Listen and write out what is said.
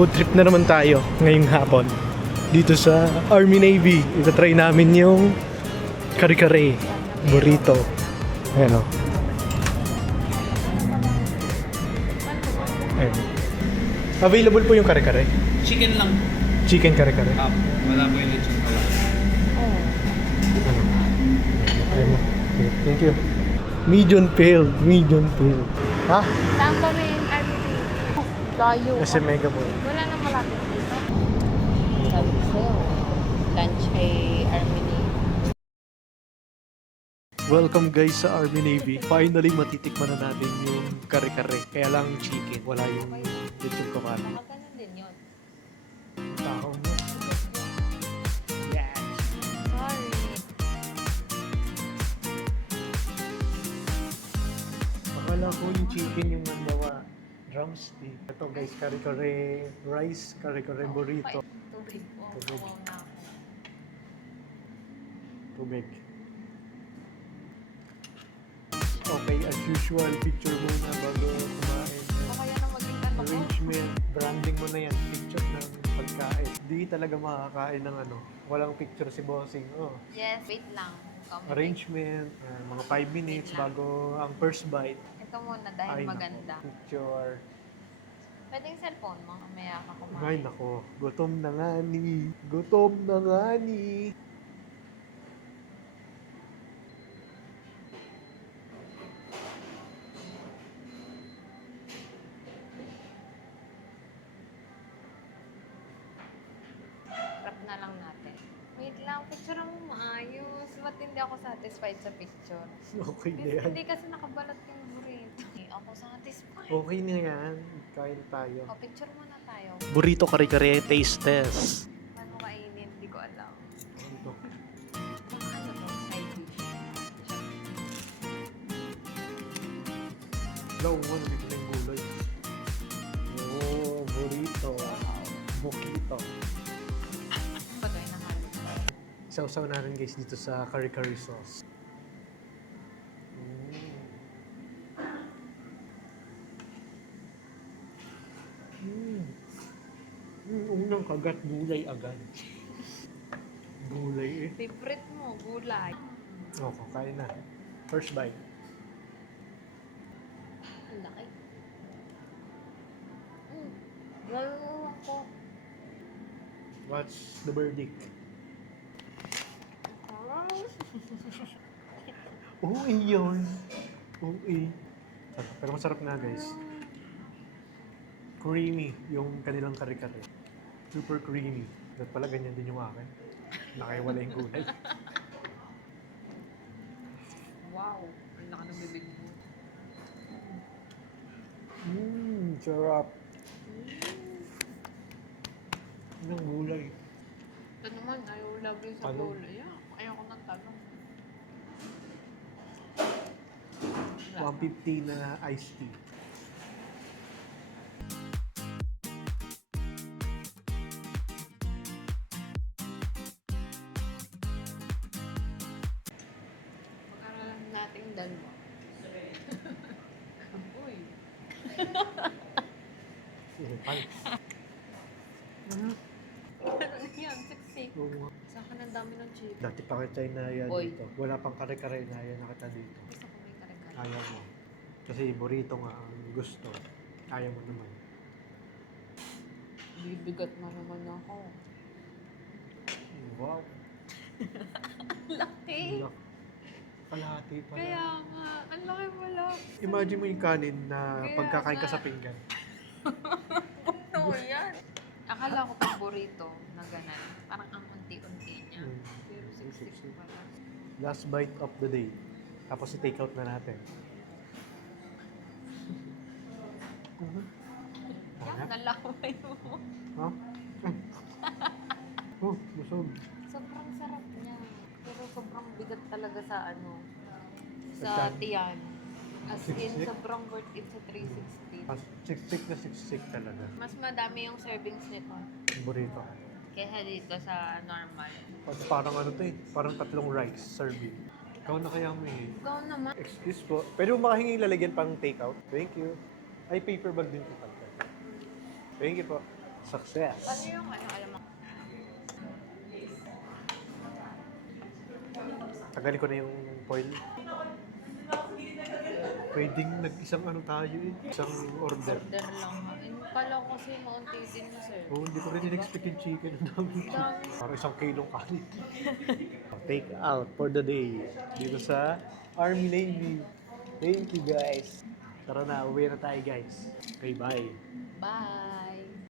Food trip na naman tayo ngayong hapon. Dito sa Army Navy. Itatry namin yung kare-kare burrito. Ayan o. Ayan. Available po yung kare-kare. Chicken lang. Chicken kare-kare. Wala po yung lechon pala. Ano? Ayun. Okay, thank you. Medium pale. Medium pale. Ha? Tambourine, everything. Layo. Kasi mega po. Wala nang malapit dito. Sabi ko sa'yo, lunch ay Army Navy. Welcome guys sa Army Navy. Finally matitikman na natin yung kare-kare. Kaya lang chicken. Wala yung lechon kawali. Magkano din yun? Tao mo. Yes. Sorry. Akala ko yung chicken yung nandawa. Drumstick. Ito guys, kare-kare rice, kare-kare burrito. Tubig po. Tubig. Kawaw na ako. Tubig. Okay, as usual, picture muna bago kumain. Baka yan ang maging ano ko. Arrangement, branding mo na yan, picture ng pagkain. Di talaga makakain ng ano, walang picture si Bossing. Oh. Yes, wait lang. Comment. Arrangement, mga 5 minutes bago ang first bite. Ito muna dahil Ay, maganda. Naku, picture. Pwede yung cellphone mo. Mamaya ka kumain. Ay nako, gutom na nga ni. Gutom na nga ni. Wrap na lang natin. Wait lang, picture mo maayos. Ba't hindi ako satisfied sa picture? Okay na Hindi, yan. hindi kasi nakabalat yung burrito. Hindi ako satisfied. Okay na yan. Kain tayo. O, picture muna tayo. Burrito kare-kare taste test. Paano kainin? Hindi ko alam. Ito. Mga ano to? Side dish. Lawan, bigla yung gulay. Oh, burrito. Bukito. Ano ba ito? Inahalo. Sausaw na rin guys dito sa kare-kare sauce. Unang kagat, gulay agad. Gulay eh. Favorite mo, gulay. Okay, kain na. First bite. Ang laki. Lalo ako. What's the verdict? Oo, yun. Oo, sarap. Pero masarap nga guys. Creamy yung kanilang kare-kare. Super creamy. Dapat pala ganyan din yung akin. Nakaiwala yung gulay. Wow. Ang laki ng bibig mo. Sarap. Yung gulay. Ito naman, ayaw lagi sa Talong. gulay. Ayaw ko ng talong. 150 na iced tea. Pag-aralan natin dalawa. Uy. Ipal. Ano yan? Sexy. Oo nga. Sa akin ang dami ng chip. Dati pa kita na yan Oy. dito. Wala pang kare-kare na yan nakita dito. Gusto ko may kare-kare. Ayaw mo. Kasi burrito nga ang gusto. Ayaw mo naman. Bibigat na naman ako. Wow. Laki. Lak. Kalahati pala. Kaya nga, ang laki pala. Imagine mo yung kanin na Kaya pagkakain ka nga. sa pinggan. Ano yan? Akala ko pang burrito na ganan. Parang ang unti-unti niya. Mm. Pero 60 pala. Last bite of the day. Tapos i-take out na natin. Yan, nalaway mo. Ha? Oh, busog. Sobrang sarap niya. Pero sobrang bigat talaga sa ano. Sa Magkano? tiyan. As in, Siksik? sobrang worth it sa 360. Siksik na siksik talaga. Mas madami yung servings nito. Burrito. Kesa dito sa normal. Parang ano to eh. Parang tatlong rice serving. Ikaw na kaya may... Ikaw naman. Excuse po. Pwede mo makahingi lalagyan pang take out? Thank you. Ay, paper bag din po pala. Thank you po. Success. Paano yung ano, alam mo? Tagalin ko na yung foil. Pwedeng nag-isang ano tayo eh. Isang order. Order lang ha. Kala ko kasi maunti din mo, sir. Oo, hindi ko rin in-expect yung chicken. Ang dami. Dami. Parang isang kilong kanin. Take out for the day. Dito sa Army Navy. Thank you guys. Tara na, uwi na tayo guys. Okay, bye. Bye!